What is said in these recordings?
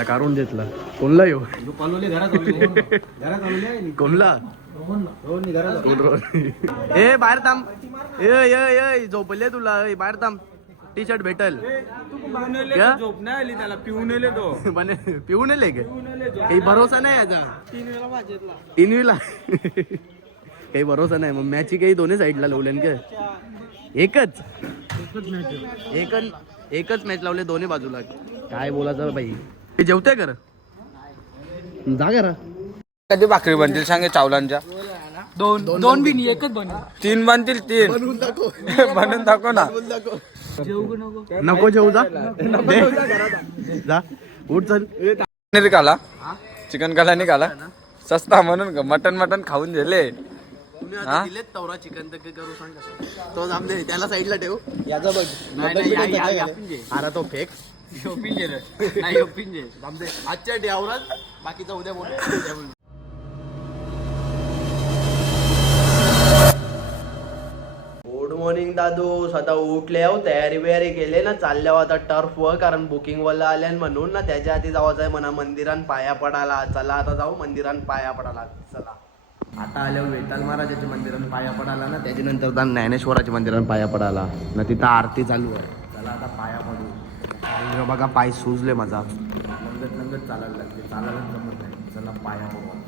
त्या काढून घेतला कोणला येऊ कोणला ए बाहेर थांब ए झोपले तुला बाहेर थांब टी शर्ट भेटल झोप नाही आली त्याला पिऊन येले तो पिऊन येले काही भरोसा नाही याचा 3वीला काही भरोसा नाही मग मॅच काही दोन्ही साईडला लावले का एकच मॅच लावले दोन्ही बाजूला काय बोलायचं बाई ते जेवते कर जा करा कधी भाकरी बनतील सांगे चावलांच्या दोन बी नाही एकच बन 3 बनतील 3 बनवून दाखव ना नको जेवू जा जा उठ चल निघाला चिकन काला निघाला सस्ता म्हणून मटन खाऊन दिले दिलेत तवरा चिकन तर करू सांग तो जामदे त्याला साईडला ठेव याचा बघ अरे तो फेक आजच्या डेवरात बाकीचा उद्या बोल गुड मॉर्निंग दादू आता उठले आहो तयारी बियारी केले ना चालल्या आता टर्फ वर कारण बुकिंग वाला आल्या म्हणून ना त्याच्या आधी जावायचं आहे म्हणा मंदिरान पाया पडायला चला आता जाऊ मंदिरान पाया पडायला चला आता आल्यावर वेताल महाराजाच्या मंदिरात पाया पडायला ना त्याच्यानंतर ज्ञानेश्वराच्या मंदिरात पाया पडायला ना तिथं आरती चालू आहे चला आता पाया पडू बघा पाय सुजले माझा लंगत चालायला लागते चालायला जमत नाही चला पाया पडू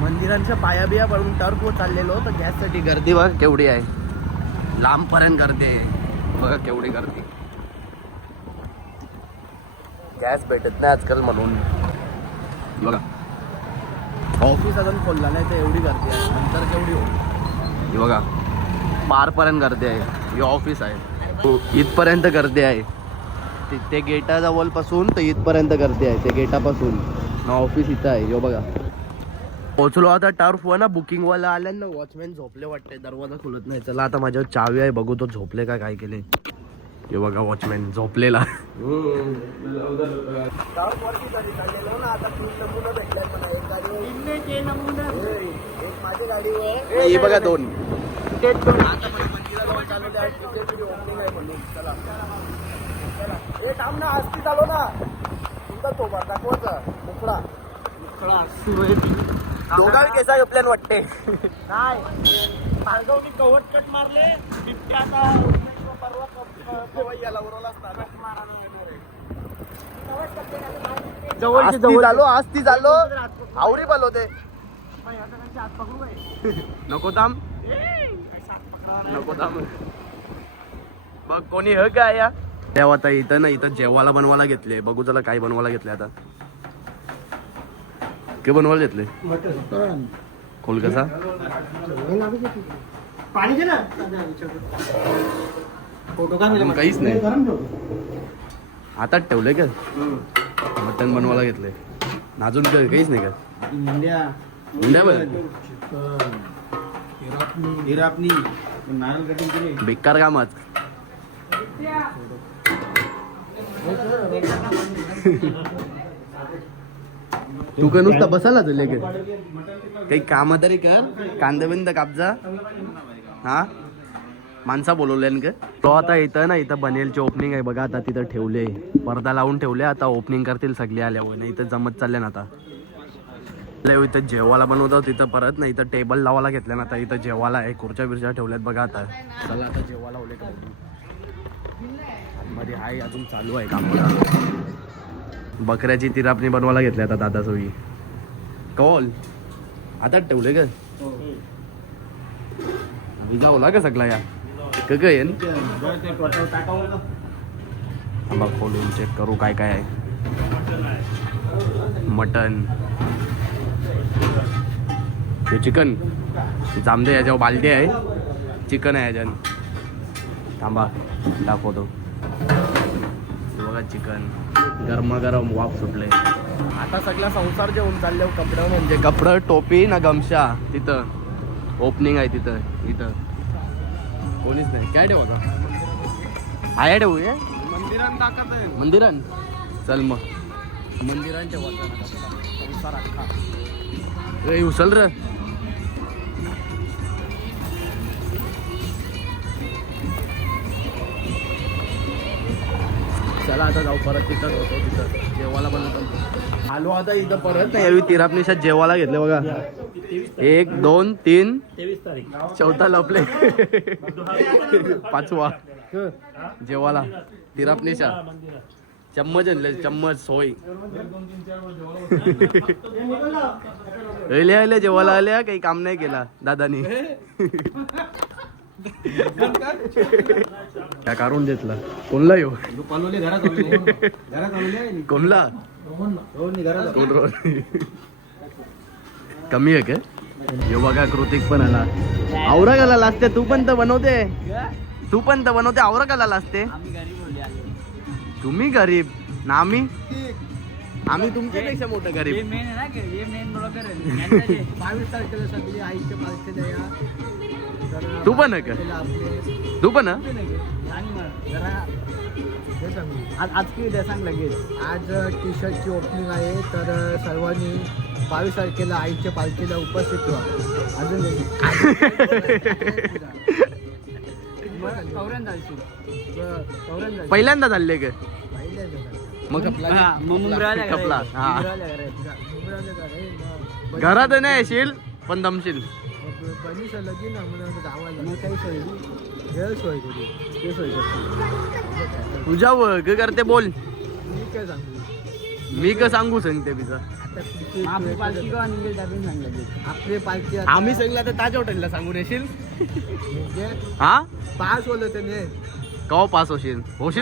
मंदिरांच्या पाया बिया पडून टर्फवर चाललेलो तर गॅससाठी गर्दी बघा केवढी आहे लांबपर्यंत गर्दी आहे बघा केवढी गर्दी गॅस भेटत नाही आजकाल म्हणून बघा ऑफिस अजून खोलला नाही तर एवढी गर्दी आहे नंतर केवढी होईल बघा पारपर्यंत गर्दी आहे हे ऑफिस आहे इथपर्यंत गर्दी आहे ते गेटाजवळपासून तर इथपर्यंत गर्दी आहे ते गेटापासून ना ऑफिस इथं आहे हे बघा पोचलो आता टर्फवर ना बुकिंगवाला आल्या ना वॉचमॅन झोपले वाटते दरवाजा खुलत नाही चला आता माझ्यावर चावी आहे बघू तो झोपले का काय केले हे बघा वॉचमॅन झोपलेला हे बघा 2 चालू ना तुमचा सोबत दाखवायचा मुकडा दोघा केसा प्लॅन वाटते काय भार्गवनी कवट कट मारले बिबट्या आता आस्ती झालो आवरी बोलवते नको थांब बघ कोणी ह काय या तेव्हा आता इथं ना इथं जेवायला बनवायला घेतले बघू चला काय बनवायला घेतले आता के बनवायला घेतले खोल कसा काहीच नाही हातात ठेवले का मटन बनवायला घेतले नाजून काहीच नाही का बेकार कामात तू का नुसता बसायला तुले काही काम तरी कर कांदा बिंदा कापजा हा माणसा बोलवले का तो आता इथं ना इथं बनेलची ओपनिंग आहे बघा आता तिथं ठेवले पडदा लावून ठेवले आता ओपनिंग करतील सगळे आल्यावर नाही इथं जमत चालले ना आता इथं जेवायला बनवतो तिथं परत ना इथं टेबल लावायला घेतल्या ना आता इथं जेवायला आहे खुर्च्या बिरच्या ठेवल्यात बघा आता चला आता जेवायला लावले का मध्ये हाय अजून चालू आहे काम बकऱ्याची तिरापणी बनवायला घेतल्या आता दादा सोयी कॉल आता ठेवले का जावला का सगळा या येईन खोलून चेक करू काय काय आहे मटन हे चिकन जामदे याच्यावर बालदी आहे चिकन आहे याच्यान थांबा दाखवतो बघा चिकन गरमागरम वाफ सुटले आता सगळा संसार जेवून चालले कपडे म्हणजे कपडं टोपी ना गमशा तिथं ओपनिंग आहे तिथं इथं कोणीच नाही काय ठेवा का आया ठेवू ये मंदिरात टाकत आहे मंदिरान चल मग मंदिरांच्या वाचा संसार अख्खा ए उचल र चला आता जाऊ परत तिथं होतो तिथं जेवायला बनवतो. आलो आता इथं परत नाही यावी तिरापनिशात जेवायला घेतलं बघा. 1 2 3 चौथा लपले 5वा जेवायला तिरापनिशा चम्मच आणले चम्मच सोय आले जेवायला आल्या काही काम नाही केला दादानी. काय काढून घेतला कोणला येऊ कोणला कमी आहे का यो बघा कृतिक पण आला. आवरा गाला लागते तू पण तर बनवते आवरा गाला लागते. तुम्ही गरीब ना आम्ही तुमच्यापेक्षा मोठं गरीब. 22 तारखेला सगळी आईच्या पालखीला या. तू पण आहे का तू पण आज की उद्या सांग लगेच. आज टी शर्टची ओपनिंग आहे तर सर्वांनी 22 तारखेला आईच्या पालखीला उपस्थित व्हा. अजून पहिल्यांदा चालले का मग कपला घरात नाही येशील पण दमशील. लगीन मग काही सोय सोय करू ते सोय तुझ्या ग करते बोल. मी काय सांगू मी का सांगू सांगते तिचं आपली पालखी का आपली पालखी आम्ही सांगला तर ताज्या हॉटेलला सांगून येशील. म्हणजे हा पास होलं त्याने का पास होशील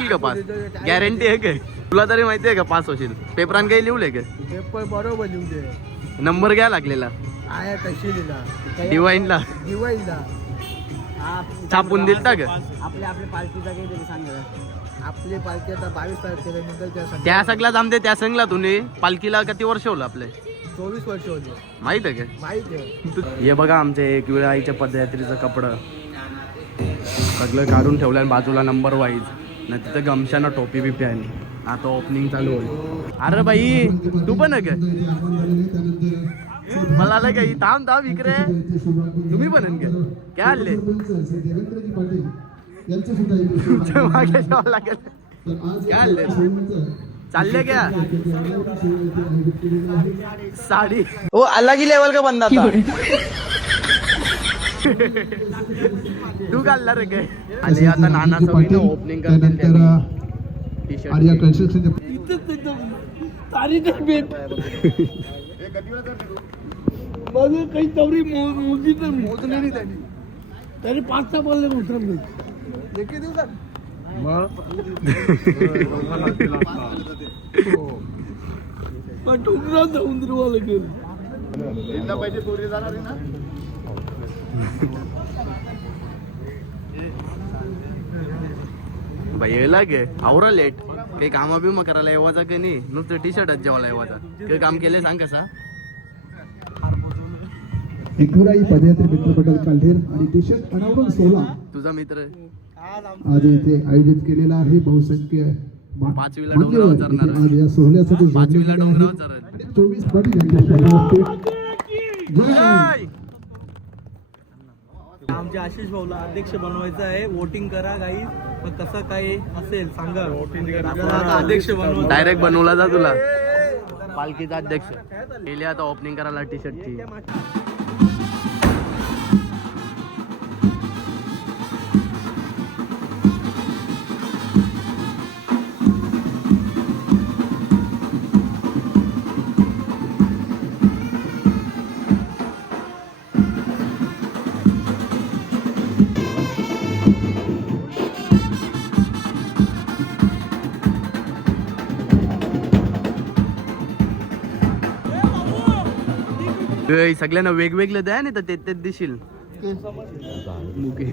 का पास गॅरंटी आहे का तुला तरी माहिती आहे का पास होशील. पेपरान काही लिहले का पेपर बरोबर लिहू दे. नंबर घ्या लागलेला आया कशी लिहिला डिवाईनला दिवाळीला छापून दिलता का आपल्या पालखीचा काहीतरी सांगा. आपली पालखी आता 22 तारखेला निघाल. त्या सगळ्या जामते त्या सांगला तुम्ही पालखीला किती वर्ष होलं आपले 24 वर्ष होते माहित आहे का. माहित आहे. हे बघा आमचे एक वेळा आईच्या पदयात्रेचं कपडं सगळं काढून ठेवलं आणि बाजूला नंबर वाईज ना तिथं गमशाना टोपी बिपी आहे. आता ओपनिंग चालू होईल. अरे बाई तू पण आहे का मला आलं काही थांब इकडे तुम्ही पण आहे का काय आले मागे जावं लागेल काय आले चालले क्या साडी ओ अलग ही लेवल का बंदा था. तू घालणार रे काय आले आता नानाचं ओपनिंग करतील टी शर्ट माझं काही तवरी मोजी तर मोजले नाही त्यांनी तरी 5-6 बोलले उतरले एके दिवसात डोंगरात जाऊन दुर्वाला गेलं पाहिजे चोरी जाणार ना. बाई यायला गे आवरा लेट काही कामा बिमा करायला येवाचा काही नाही नुसतं टी शर्टच जेवायला येवाचा काही काम केले सांग कसा. एकविराई पदयात्रे मित्रपटल काल्हेर आणि टी शर्ट अनावरण सोहळा तुझा मित्र आज येथे आयोजित केलेला आहे. बहुसंख्य 5वीला डोंगरावर चढणार आज या सोहळ्यासाठी 5वीला डोंगरावर चढत 24 पाटील यांच्या आमच्या आशिष भाऊला अध्यक्ष बनवायचं आहे. वोटिंग करा काही कसं काय असेल सांगा. अध्यक्ष बनवा डायरेक्ट बनवला जा तुला पालखीचा अध्यक्ष गेले आता ओपनिंग करायला टी शर्टची. सगळ्यांना वेगवेगळे द्या नाही तर ते दिशील मुके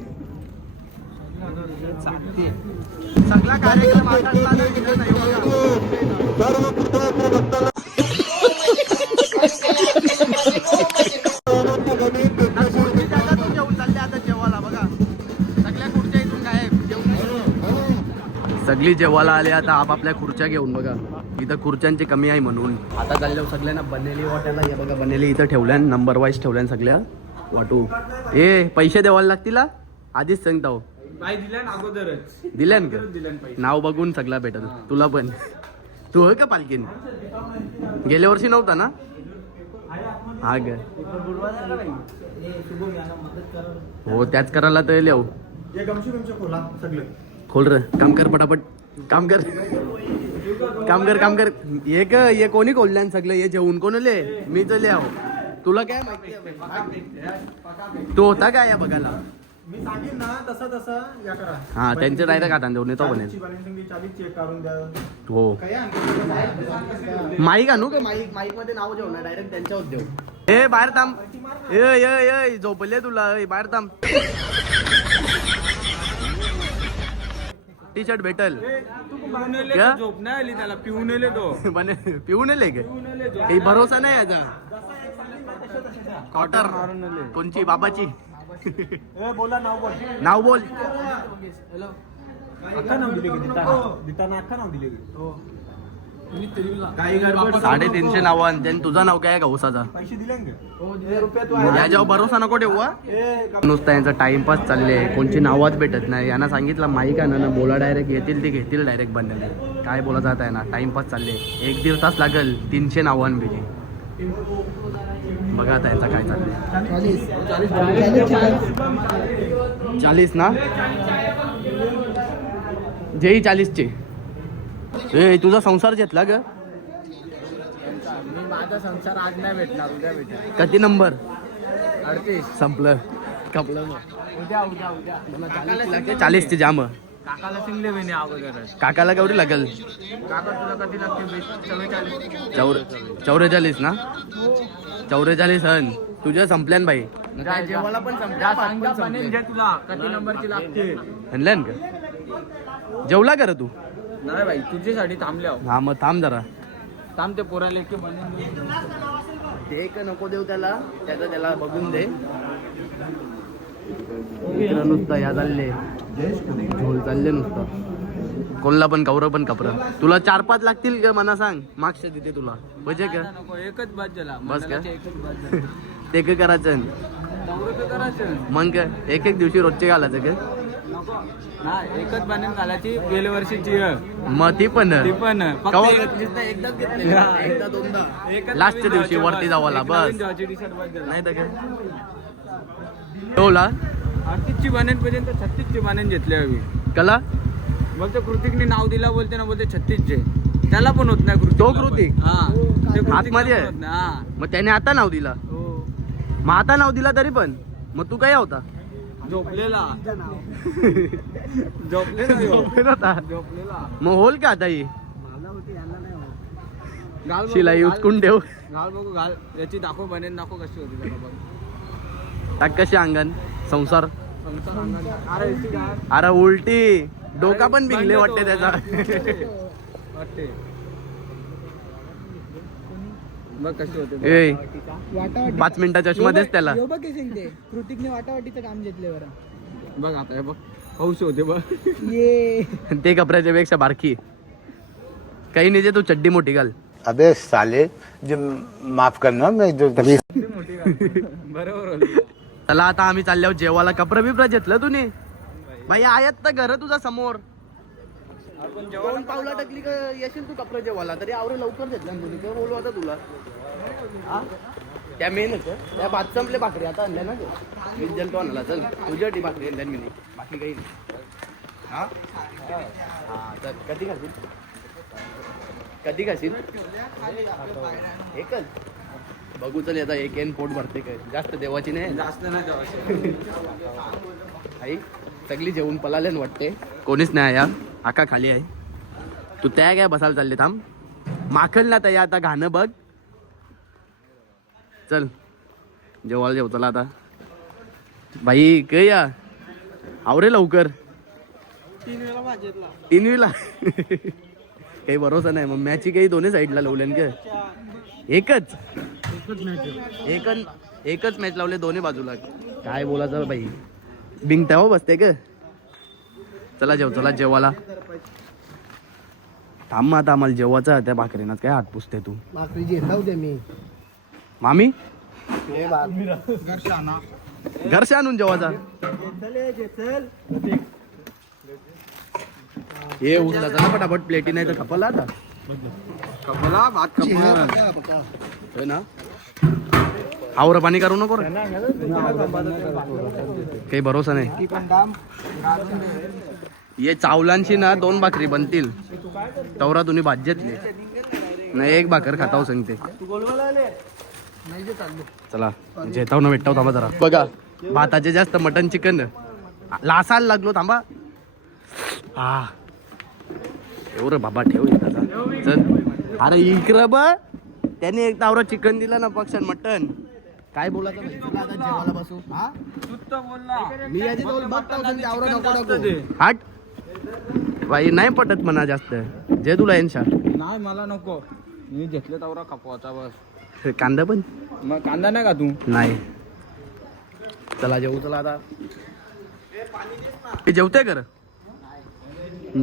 सगळा कार्यक्रम जेवायला बघा सगळ्या खुर्च्या इथून काय सगळी जेवायला आले आता आपापल्या खुर्च्या घेऊन बघा. इथं खुर्च्यांची कमी आहे म्हणून आता चालल्यावर सगळ्यांना बनेली वाटायला हे बघा बनेली इथं ठेवल्यान नंबर वाईज ठेवल्यान सगळ्या वाटू. ए पैसे द्यावायला लागतील आधीच सांगता बाई दिल्या ना अगोदरच दिल्यान का दिल्यान पैसे नाव बघून सगळा भेटल तुला पण तू होय का पालखीन गेल्या वर्षी नव्हता ना हा ग हो त्याच करायला तर लिहू खोल र काम कर पटापट काम कर ये कोणी खोलल्यान सगळं ये जेवून कोणले मी तर लिहाव तुला काय माहिती तू होता काय या बघायला मी सांगेन ना तसं या करा हा त्यांचं डायरेक्ट आता देऊन येतो बनेल चेक करून द्या हो काय माईक आणू का माईक मध्ये नाव देऊ ना डायरेक्ट त्यांच्यावर देऊ ए बाहेर थांब ए झोपले तुला ए बाहेर थांब टी शर्ट भेटल क्या? झोप नाही आली त्याला पिऊन येले तो पिऊन येले का काही भरोसा नाही याचा कॉटर कोणची बाबाची बोला नाव बोल नाव बोल अख्खा नाव दिले देताना अख्खा नाव दिले काही 350 नाव आणि तुझं नाव काय गवसाचा पैसे दिले याच्यावर भरोसा नको ठेवू हा. नुसतं यांचा टाइमपास चालले कोणची नावाच भेटत नाही यांना सांगितलं माईक आणा ना बोला डायरेक्ट येतील ते घेतील डायरेक्ट बनलेले काय बोला जात आहे ना टाइमपास चालले 1-1.5 तास लागल 300 नावान भेटी बघा आता यांचा काय चाललंय 40 ना जेही 40चे ए तुझा संसार घेतला ग मी माझा संसार आज नाही भेटणार उद्या भेटणार किती नंबर 38 संपलं कपलं उद्या 40 चे जाम काकाला सिंगले महिने अगोदरच काकाला केवढी लागल काका तुला कधी लागते 44 ना 44 हन तुझ्या संपल्यान बाई जेवायला पण संपल्या तुला कधी नंबरची लागते आणल्यान का जेवला कर तू नाही बाई तुझ्यासाठी थांबल्या हा मग थांब जरा थांब ते पोराला एक बनवून ते का नको देऊ त्याला त्याला बघून दे इकडं नुसतं या चालले झोल चालले नुसतं कोणला पण कवरं पण कपरं तुला 4-5 लागतील का मला सांग मागच्या तिथे तुला बजे का नको एकच बाद झाला बस का? एकच बाद झाला ते का करायचं तेवढं तर करायचं मग का एक दिवशी रोजचे घालायचं का नको हा एकच बांधून घालायची गेल्या वर्षीची मग ती पण ती पण फक्त कवा एक- घेतलीस ना? एकदाच घेतली हा. एकदा दोनदा एकच लास्टच्या नवीन दिवशी जेवायची वरती जावाला एक बस नवीन जेवायची टी-शर्ट बाद झाला. नाही तर काय ठेवला 38ची बानेन पर्यंत 36ची बानेन घेतली हवी कला बोलते कृतिकने नाव दिला बोलते ना बोलते 36चे त्याला पण होत नाही कृतिक तो कृतिक? हा ते कृतिकला आतमध्ये पण आहे? होत नाही. हा. मग त्याने आता नाव दिला हो. मग आता नाव दिला तरी पण मग तू काय होता झोपलेला झोपलेला होता झोपलेला मग होल का आता ही घाल बघू, शिलाई घाल. उचकून ठेव घाल बघू घाल याची दाखव बनेन दाखव कशी होती जरा बघ. टाक कशी अंगण संसार संसार अंगाने. अरे इथे घाल. अरे उलटी डोका पण बिघले वाटते त्याचा वाटते बघ कशी होते ए वाटावाटी 5 मिनिटाच्या चष्माध्येच त्याला यो बघ किसिंग ते कृतिकने वाटावाटीचं काम घेतले बरं बघ आता हे बघ हौस होते बघ ये ते कपड्याच्या पेक्षा बारकी काही नाही जे तू चड्डी मोठी घाल अबे साले जो माफ करना मैं जो तभी बरोबर होती चला आता आम्ही चालल्यावर जेवायला कपडे बिपडा घेतलं तुम्ही भाई आहेत तर घर तुझा समोर दोन पावला टाकली का येशील तू कपडे जेवायला तरी आवरे लवकर घेतला ना तुम्ही काय बोलू आता तुला हा? त्या मेनच त्या भात संपले भाकरी आता आणल्या ना मी जल तो आणला चल तुझ्यासाठी भाकरी आणल्या मी नाही बाकी काही नाही हा हा तर कधी खाशील कधी खाशील एकच बघू चल आता एक एन पोट भरते काय जास्त देवाची नाही जास्त नाही जेवायचं. आई सगळी जेवून पलाल्यान वाटते कोणीच नाही या आका खाली आहे तू त्या काय बसायला चालले थांब माखल ना त्या आता घाणं बघ चल जेवायला जेव चला आता बाई काय या आवरे लवकर 3 वेळा काही भरोसा नाही मग मॅची काही दोन्ही साईडला लावल्यान का एकच मॅच लावले दोन्ही बाजूला काय बोलायचं बाई बिंगता हो बसते का चला जेवायला थांब आता आम्हाला जेवायचं त्या भाकरीनं काय हात पुसते तू भाकरी घेताव दे मी मामी घरच्या आणून जेवायचा हे उचलायचं ना फटाफट प्लेटी नाही तर खपला आता कपला भात कपला हो ना आवर पाणी करू नको रे. काही भरोसा नाही ये चावलांची ना 2 भाकरी बनतील तवरा तुम्ही भाज्यातले नाही 1 भाकर खाताव सांगते चला जेताव ना भेटताव थांबा जरा बघा भाताचे जास्त मटन चिकन लासायला लागलो थांबा हा एवढं बाबा ठेव एकदा चल अरे इकडं बघ त्याने एक तावरा चिकन दिला ना पक्षान मटन काय बोलायचं नाही. चला आता जेवायला बसू हा मी याची दोन बघताव तुम्ही तावरा नको नको हट बाई नाही पटत म्हणा जास्त जे तुला येनशा नाही मला नको मी घेतले तवरा कापवाचा बस कांदा पण मग कांदा नाही का तू नाही चला जेवू चला आता हे जेवते कर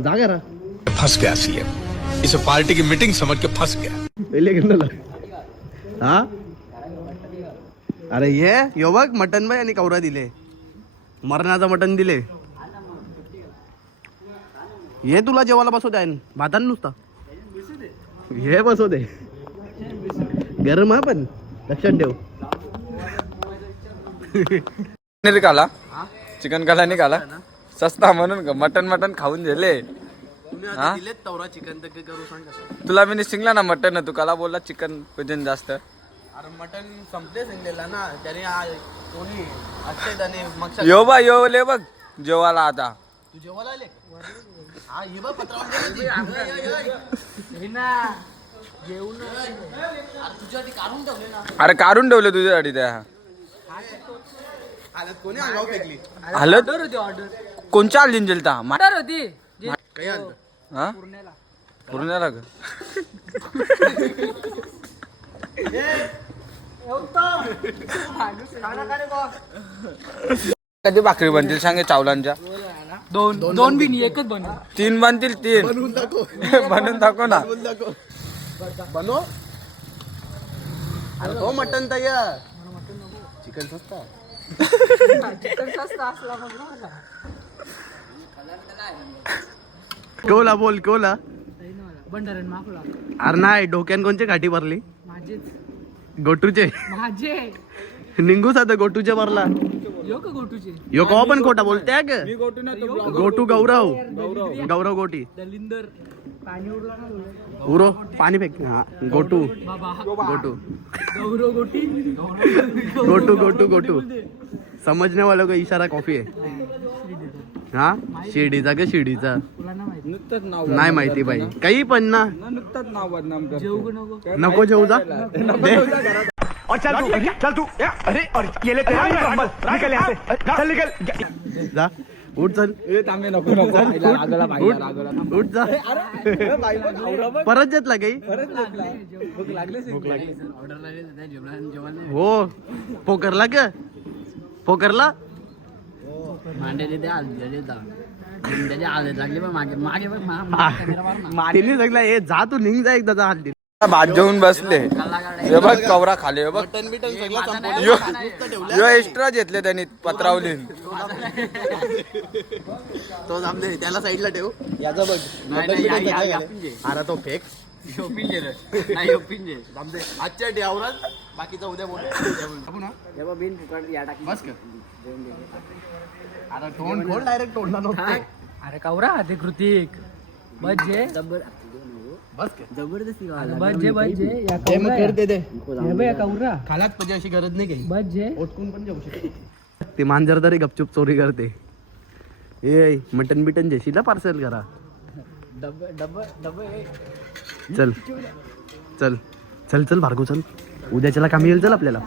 जा करा फंस गया सीएम इसे पार्टी की मीटिंग समझ के फंस गया पहिले घेतलं हा अरे ये यो बघ मटन बाई आणि कवरा दिले मरणाचं मटन दिले ये तुला जेवायला बसवत आहे भातान नुसता हे बसवते गरम हा पण लक्षात ठेव पनीर खाला चिकन काला नाही खाला सस्ता म्हणून का मटन खाऊन दिले हा? दिलेत तवरा चिकन तर करू सांग तुला मी शिंगला ना मटन तू काला बोलला चिकन वजन जास्त अरे मटन संपले सांगलेला ना त्याने कोणी असते त्याने मग यो बा यो ले बघ जेवायला आता तू जेवायला आले हा ये बघ पत्रावळ तुझ्यासाठी काढून ठेवले ना अरे काढून ठेवले तुझ्यासाठी त्या कोणी अंगाव फेकली हलत कोणच्या आली जेलता होती काही आणलं हा पूर्ण्याला का कधी भाकरी बनतील सांगे चावलांच्या दोन बिन एकच बन 3 बनतील 3 बनवून दाखव बनवून दाखव ना बनवून दाखव बनव अरे तो मटन तयार चिकन सस्ता कोला बोल कोला बंडारण माफला अरे नाही डोक्यान कोणची घाटी भरली माझेच गोटूचे माझे निंगू साधं गोटूचे भरला यो का गोटूचे यो कवा पण खोटा बोलते ग गोटू गौरव गोटी दलिंदर पाणी उरला ना बोलले. उरो पाणी फेक हा गोटू बाबा गोटू गौरव गोटी गोटू समजने वालों का इशारा कॉफी आहे हा शिर्डीचा का शिर्डीचा तुला ना माहिती नुकतंच नाव नाही माहिती बाई काही पण ना नुकतंच नाव बदनाम कर जेवू का नको नको जेवू जा दे. जा उठ चल नको उठ जा परत जेतला काही हो पोकरला का पोकरला मांडे देते त्याच्या आले लागले पण मागे मागे बघ तिने सांगितलं हे जा तू निघ जा एकदा जा हल्ली भात जेवून बसले हे बघ कवरा खाले हे बघ यो एक्स्ट्रा घेतले त्यांनी पत्रावली तो जामदे त्याला साईडला ठेव याचा बघ अरे तो फेक आजच्या डेवरात बाकीचा उद्या बोल बस का अरे तोंड खोल डायरेक्ट तोंडला नव्हते अरे कवरा ते कृतिक बस जे बस का जबरदस्ती बस जे या ते मग कर दे हे बघ या कवरा खालाच पाहिजे अशी गरज नाही काही बस जे ओटकून पण जाऊ शकते ते मांजर तरी गपचूप चोरी करते ए मटन बिटन जेशीला पार्सल करा चल चल चल चल भार्गव चल उद्याच्याला कामी येईल चल आपल्याला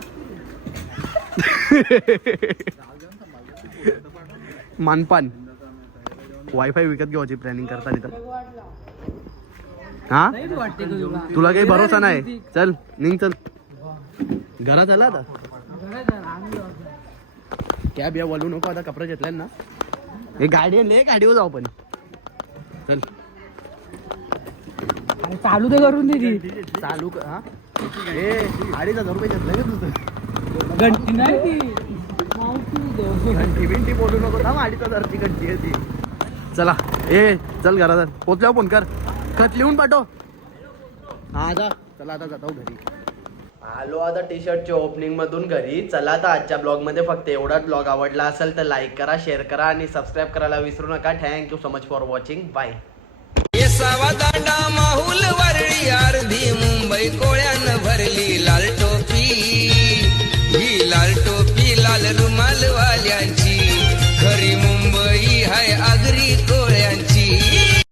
मानपान वायफाय विकत घेवायची प्लॅनिंग करता तिथं हा वाटते का तुला तुला काही भरोसा नाही चल निघ चल घरात आला आता कॅब या वळू नको आता कपडे घेतल्या ना हे गाडी आणली गाडीवर जाऊ पण चल अरे चालू ते करून दे चालू हा ए 2,500 रुपये घेतलं का तुझं घंटी नाही ती घंटी बिंटी बोलू नको थांब 2,500ची घंटी आहे ती चला ए चल घरात पोचल्यावर फोन कर खत लिहून पाठव. हा जा चला आता जातो घरी. आलो आता टी शर्टच्या ओपनिंग मधून घरी. चला आता आजच्या ब्लॉग मध्ये फक्त एवढाच. ब्लॉग आवडला असेल तर लाईक करा, शेअर करा आणि सबस्क्राईब करायला विसरू नका. Thank you so much for watching. Bye. Danda Mahul Worli अर्धी मुंबई कोळ्यानं भरली